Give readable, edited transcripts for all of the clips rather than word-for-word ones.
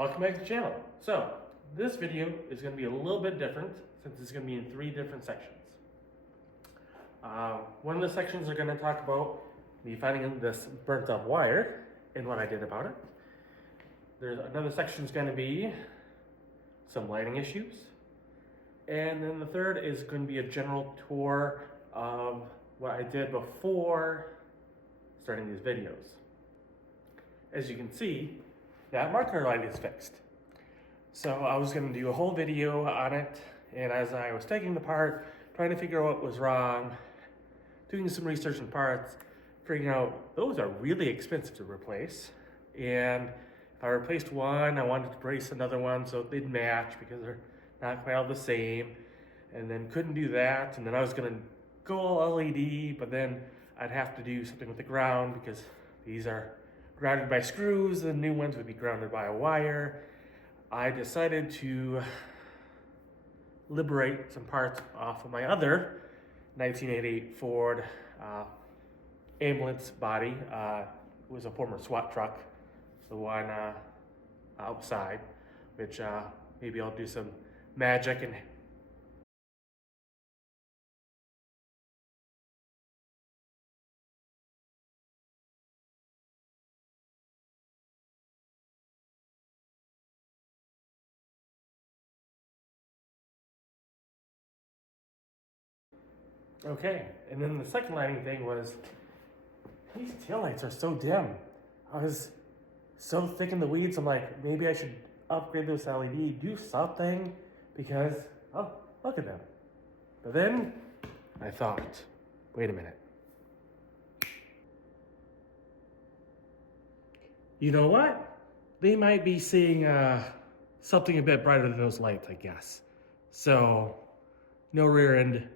Welcome back to the channel. So, this video is going to be a little bit different since it's going to be in 3 different sections. One of the sections are going to talk about me finding this burnt up wire and what I did about it. There's another section is going to be some lighting issues. And then the third is going to be a general tour of what I did before starting these videos. As you can see, that marker light is fixed. So I was going to do a whole video on it, and as I was taking the apart, trying to figure out what was wrong, doing some research on parts, figuring out those are really expensive to replace. And if I replaced one, I wanted to replace another one so they'd match because they're not quite all the same. And then couldn't do that, and then I was going to go all LED, but then I'd have to do something with the ground because these are grounded by screws. The new ones would be grounded by a wire. I decided to liberate some parts off of my other 1988 Ford ambulance body. It was a former SWAT truck, the one outside, which maybe I'll do some magic and okay, and then the second lighting thing was, these taillights are so dim. I was so thick in the weeds, I'm like, maybe I should upgrade those to LED, do something, because, oh, look at them. But then I thought, wait a minute. You know what? They might be seeing something a bit brighter than those lights, I guess. So, no rear end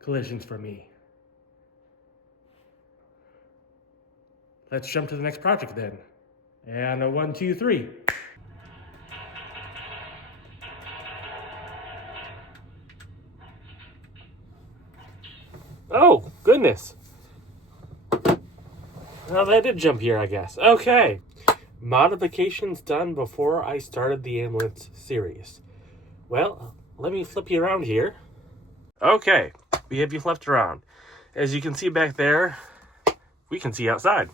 collisions for me. Let's jump to the next project then. And a 1, 2, 3. Oh, goodness. Well, that did jump here, I guess. Okay. Modifications done before I started the ambulance series. Well, let me flip you around here. Okay, we have you flipped around. As you can see back there, we can see outside.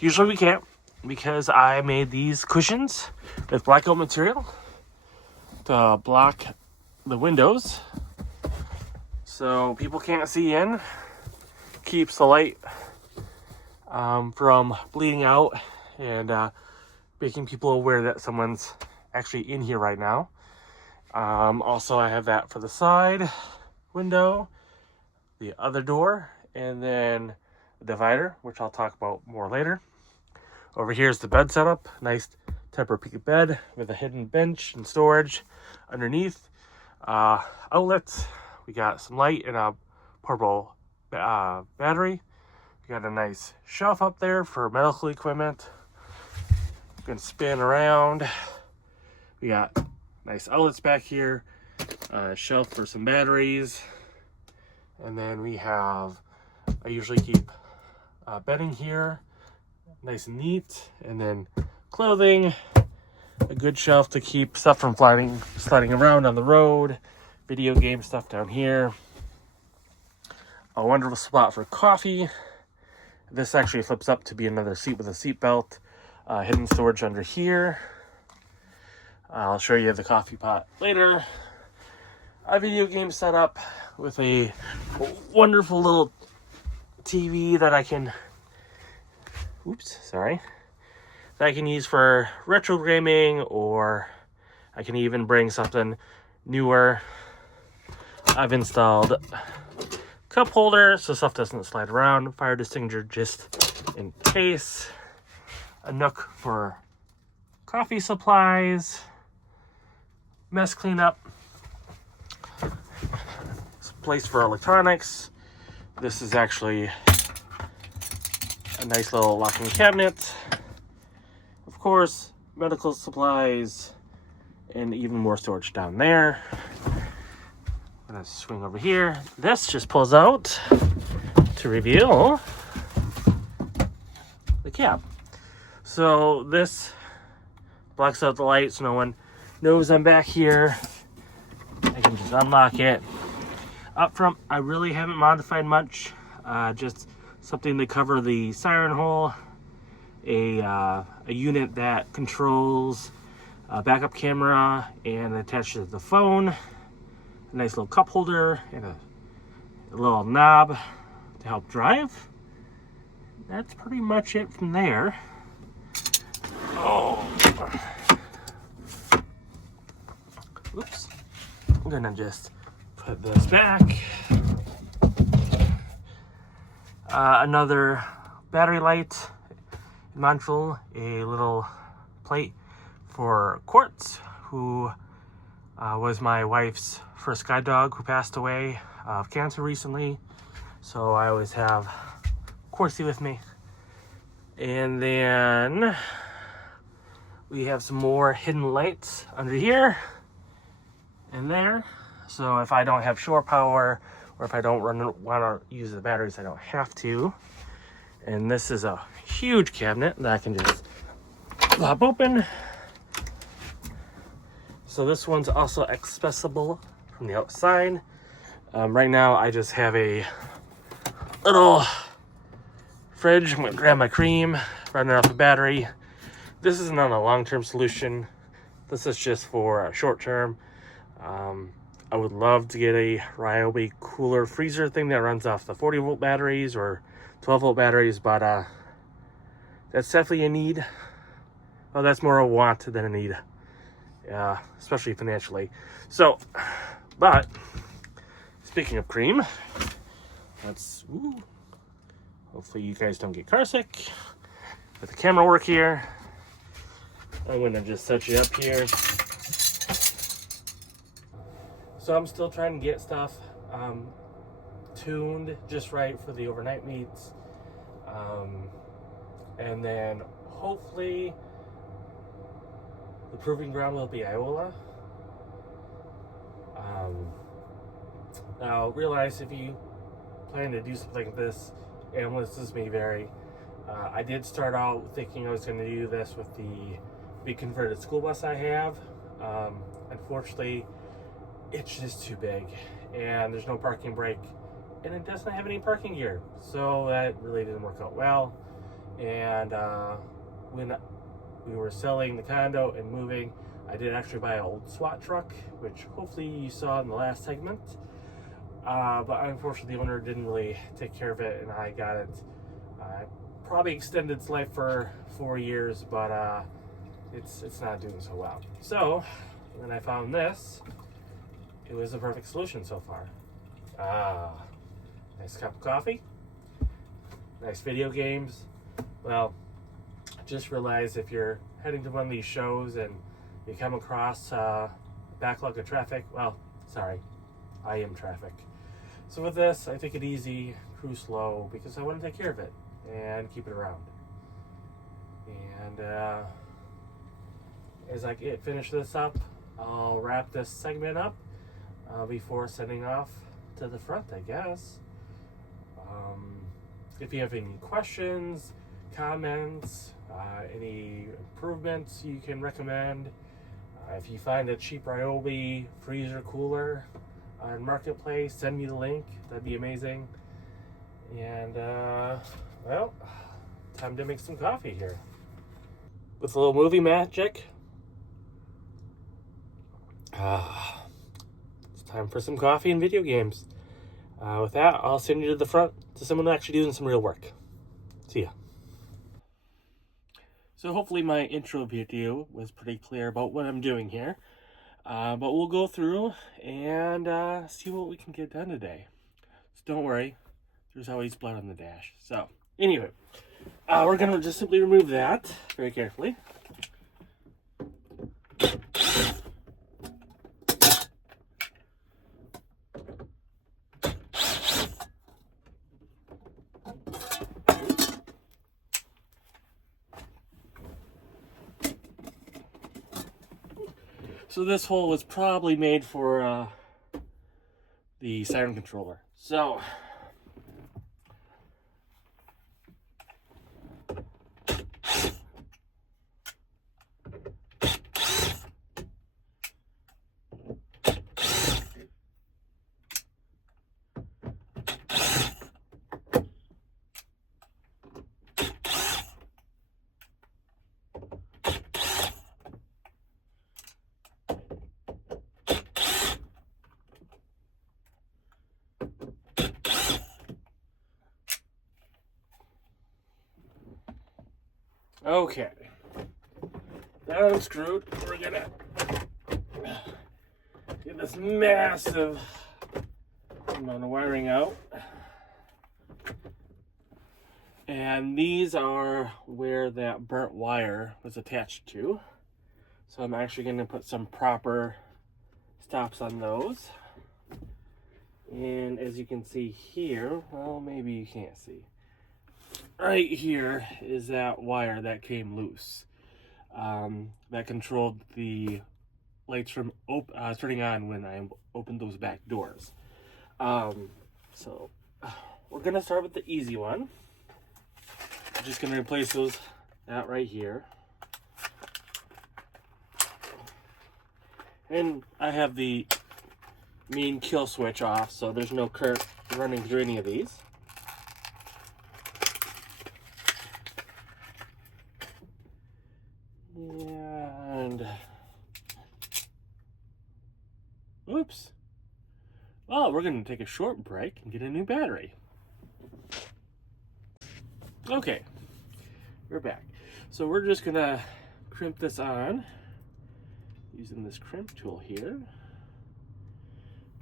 Usually we can't because I made these cushions with black oak material to block the windows so people can't see in. Keeps the light from bleeding out and making people aware that someone's actually in here right now. Also, I have that for the side window, the other door, and then the divider, which I'll talk about more later. Over here is the bed setup. Nice Tempur-Pedic bed with a hidden bench and storage underneath. Outlets. We got some light and a portable battery. We got a nice shelf up there for medical equipment. You can spin around. We got nice outlets back here. Shelf for some batteries. And then we have, I usually keep bedding here, nice and neat. And then clothing, a good shelf to keep stuff from sliding around on the road. Video game stuff down here. A wonderful spot for coffee. This actually flips up to be another seat with a seat belt. Hidden storage under here. I'll show you the coffee pot later. A video game setup with a wonderful little TV that I can, that I can use for retro gaming, or I can even bring something newer. I've installed cup holder so stuff doesn't slide around, fire extinguisher just in case, a nook for coffee supplies, mess cleanup, place for electronics. This is actually a nice little locking cabinet. Of course, medical supplies and even more storage down there. I'm gonna swing over here. This just pulls out to reveal the cab. So this blocks out the light so no one knows I'm back here. I can just unlock it. Up front, I really haven't modified much. Just something to cover the siren hole, a unit that controls a backup camera and attaches to the phone, a nice little cup holder, and a little knob to help drive. That's pretty much it from there. Oh, oops. I'm gonna just put this back. Another battery light module, a little plate for Quartz, who was my wife's first guide dog who passed away of cancer recently. So I always have Quartzy with me. And then we have some more hidden lights under here and there. So if I don't have shore power, or if I don't want to use the batteries, I don't have to. And this is a huge cabinet that I can just pop open. So this one's also accessible from the outside. Right now I just have a little fridge. I'm gonna grab my cream, running off the battery. This isn't on a long-term solution. This is just for a short-term. I would love to get a Ryobi cooler freezer thing that runs off the 40-volt batteries or 12-volt batteries, but that's definitely a need. Well, that's more a want than a need, especially financially. So, but speaking of cream, hopefully you guys don't get car sick. Let the camera work here. I'm gonna just set you up here. So I'm still trying to get stuff tuned just right for the overnight meets. And then hopefully the proving ground will be Iola. Now realize if you plan to do something like this, analysts may vary. I did start out thinking I was going to do this with the big converted school bus I have. Unfortunately, it's just too big, and there's no parking brake, and it doesn't have any parking gear, so that really didn't work out well. And when we were selling the condo and moving, I did actually buy an old SWAT truck, which hopefully you saw in the last segment. But unfortunately, the owner didn't really take care of it, and I got it. Probably extended its life for 4 years, but it's not doing so well. So when I found this, it was a perfect solution so far. Nice cup of coffee, nice video games. Well, just realize if you're heading to one of these shows and you come across a backlog of traffic, well, sorry, I am traffic. So with this, I take it easy, cruise slow, because I want to take care of it and keep it around. And as I finish this up, I'll wrap this segment up before sending off to the front, I guess. If you have any questions, comments, any improvements you can recommend, if you find a cheap Ryobi freezer cooler on Marketplace, send me the link. That'd be amazing. And well, time to make some coffee here with a little movie magic. It's time for some coffee and video games. With that, I'll send you to the front to someone actually doing some real work. See ya. So hopefully my intro video was pretty clear about what I'm doing here. But we'll go through and see what we can get done today. So don't worry, there's always blood on the dash. So anyway, we're going to just simply remove that very carefully. So this hole was probably made for the siren controller. So Okay. That unscrewed. We're gonna get this massive amount of wiring out. And these are where that burnt wire was attached to. So I'm actually going to put some proper stops on those. And as you can see here, well, maybe you can't see. Right here is that wire that came loose. That controlled the lights from turning on when I opened those back doors. So we're going to start with the easy one. I'm just going to replace that right here. And I have the main kill switch off, so there's no current running through any of these. And oops. Well, we're going to take a short break and get a new battery. Okay, we're back. So we're just going to crimp this on using this crimp tool here.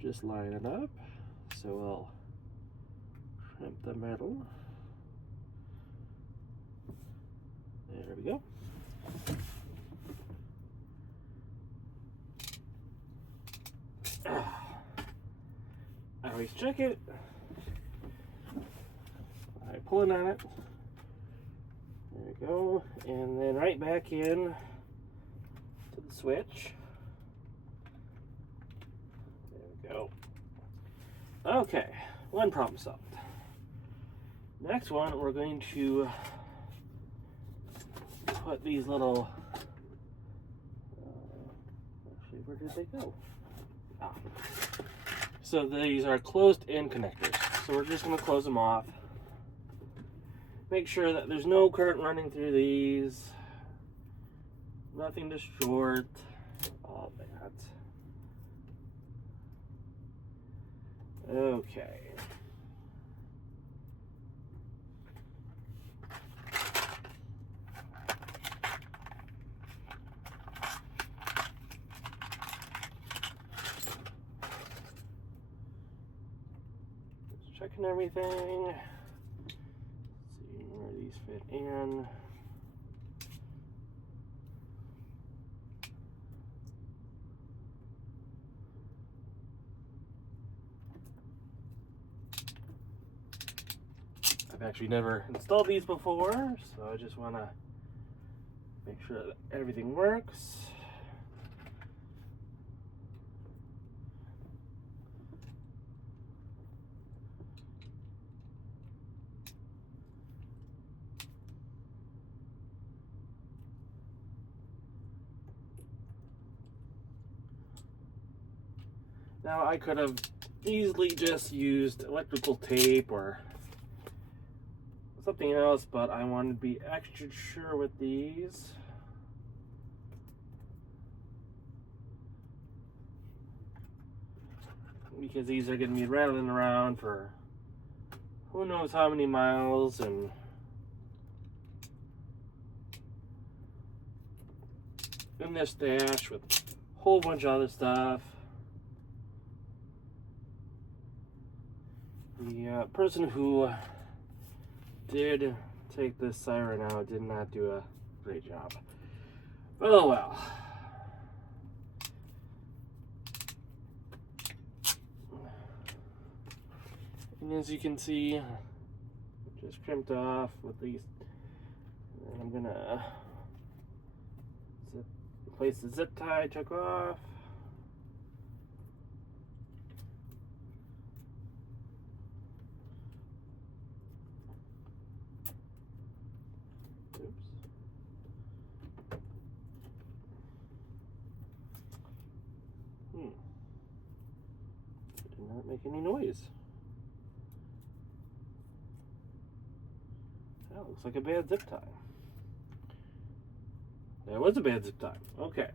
Just line it up. So we'll crimp the metal. There we go. I always check it. I pull it on it. There we go. And then right back in to the switch. There we go. Okay, one problem solved. Next one, we're going to put these little, actually, where did they go? Ah. So these are closed-in connectors. So we're just going to close them off. Make sure that there's no current running through these. Nothing to short. All that. Okay. Just checking everything. See where these fit in. I've actually never installed these before, so I just want to make sure that everything works. Now I could have easily just used electrical tape or something else, but I wanted to be extra sure with these. Because these are going to be rattling around for who knows how many miles, and in this stash with a whole bunch of other stuff. The person who did take this siren out did not do a great job. Oh well. And as you can see, just crimped off with these. And I'm gonna replace the zip tie I took off. Did not make any noise. That looks like a bad zip tie. That was a bad zip tie. Okay.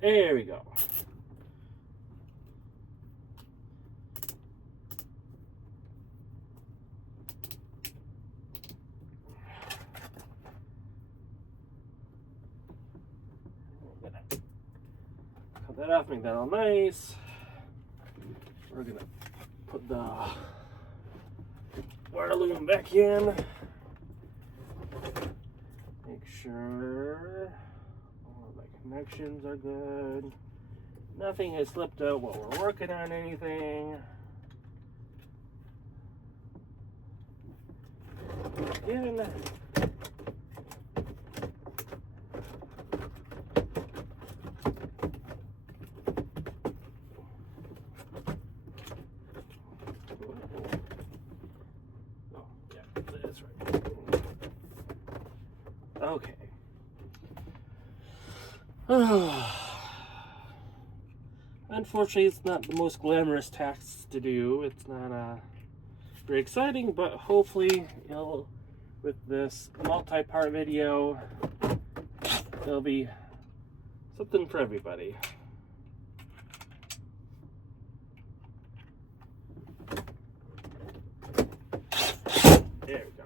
There we go. that off, make that all nice. We're gonna put the water loom back in. Make sure all the connections are good. Nothing has slipped out while we're working on anything. Again. That's right. Okay. Unfortunately, it's not the most glamorous task to do. It's not very exciting, but hopefully, with this multi-part video, there'll be something for everybody. There we go.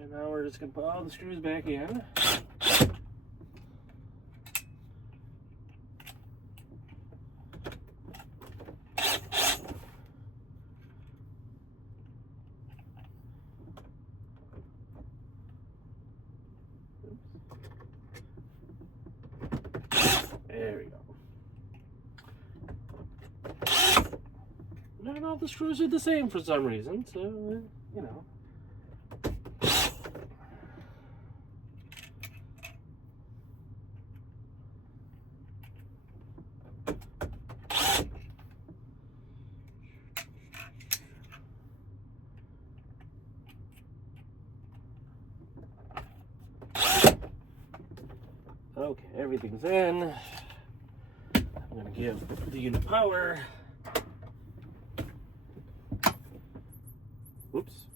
And now we're just going to put all the screws back in. There we go. Not all the screws are the same for some reason, so, you know. Okay, everything's in. I'm going to give the unit power. Whoops.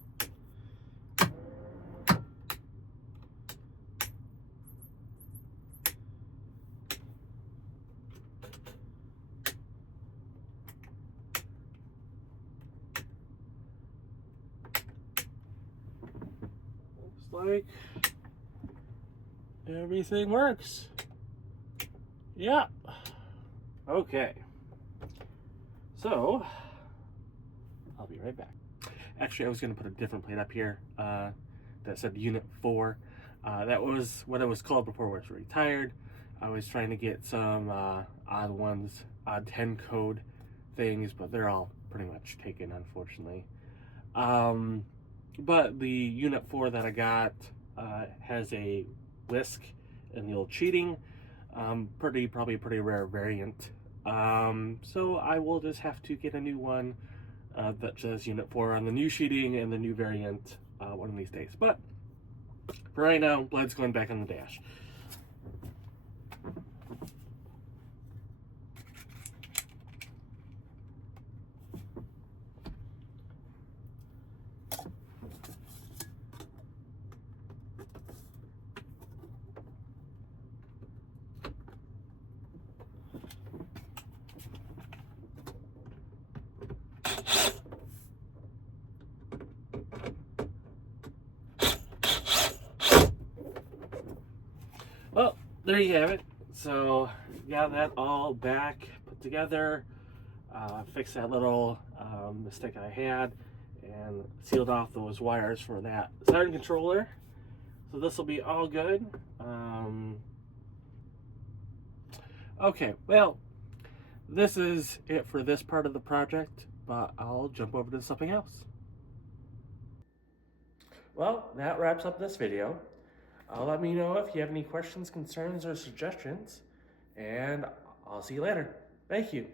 Looks like everything works. Yeah. Okay. So, I'll be right back. Actually, I was going to put a different plate up here that said Unit 4. That was what it was called before I was retired. I was trying to get some odd ones, odd 10 code things, but they're all pretty much taken, unfortunately. But the Unit 4 that I got has a whisk and the old cheating. Probably a pretty rare variant. So I will just have to get a new one that says Unit 4 on the new sheeting and the new variant one of these days. But for right now, Blood's going back on the dash. Well, there you have it. So, got that all back, put together, fixed that little mistake I had, and sealed off those wires for that siren controller. So this will be all good. Okay, well, this is it for this part of the project, but I'll jump over to something else. Well, that wraps up this video. Let me know if you have any questions, concerns, or suggestions, and I'll see you later. Thank you.